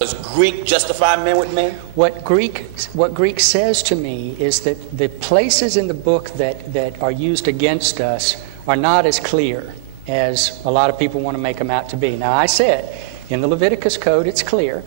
Does Greek justify men with men? What Greek says to me is that the places in the book that are used against us are not as clear as a lot of people want to make them out to be. Now, I said, in the Leviticus Code, it's clear,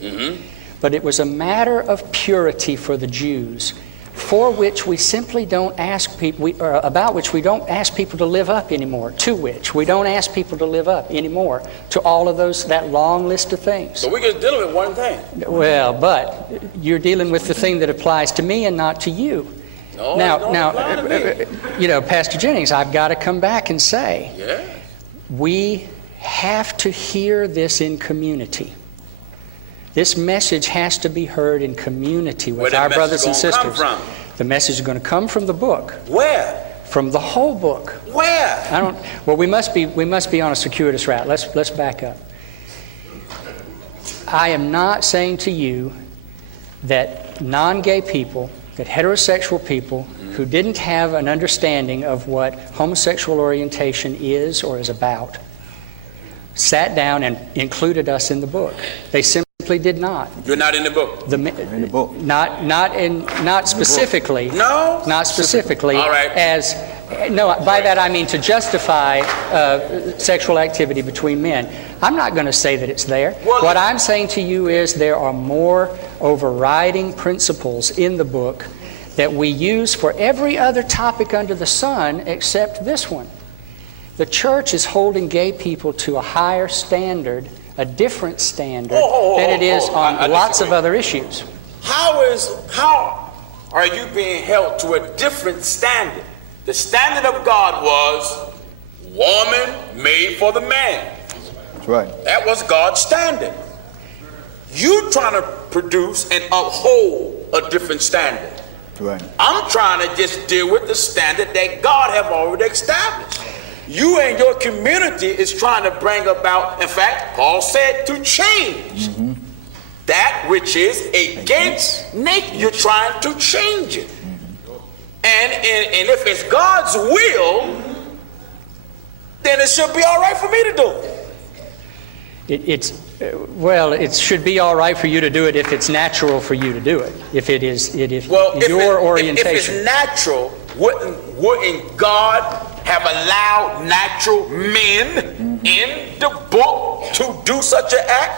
but it was a matter of purity for the Jews, for which we simply don't ask people, about which we don't ask people to live up anymore, to which we don't ask people to live up anymore, to all of that long list of things. So we're just dealing with one thing. Well, but you're dealing with the thing that applies to me and not to you. No, Now, Pastor Jennings, I've got to come back and say, we have to hear this in community. This message has to be heard in community with our brothers and sisters. The message is going to come from the book. Where? From the whole book. Where? Well, we must be on a circuitous route. Let's back up. I am not saying to you that non-gay people, that heterosexual people who didn't have an understanding of what homosexual orientation is or is about, sat down and included us in the book. They simply did not. You're not in the book. In the book. Not specifically. No. Not specifically. All right. By that I mean to justify sexual activity between men. I'm not going to say that it's there. Well, what I'm saying to you is there are more overriding principles in the book that we use for every other topic under the sun except this one. The church is holding gay people to a higher standard, a different standard than it is on lots of other issues. How are you being held to a different standard? The standard of God was woman made for the man. That's right. That was God's standard. You trying to produce and uphold a different standard. That's right. I'm trying to just deal with the standard that God have already established. You and your community is trying to bring about, in fact, Paul said, to change that which is against nature. You're trying to change it. And if it's God's will, then it should be all right for me to do it. It should be all right for you to do it if it's natural for you to do it. If your orientation. If it's natural, wouldn't God have allowed natural men in the book to do such an act?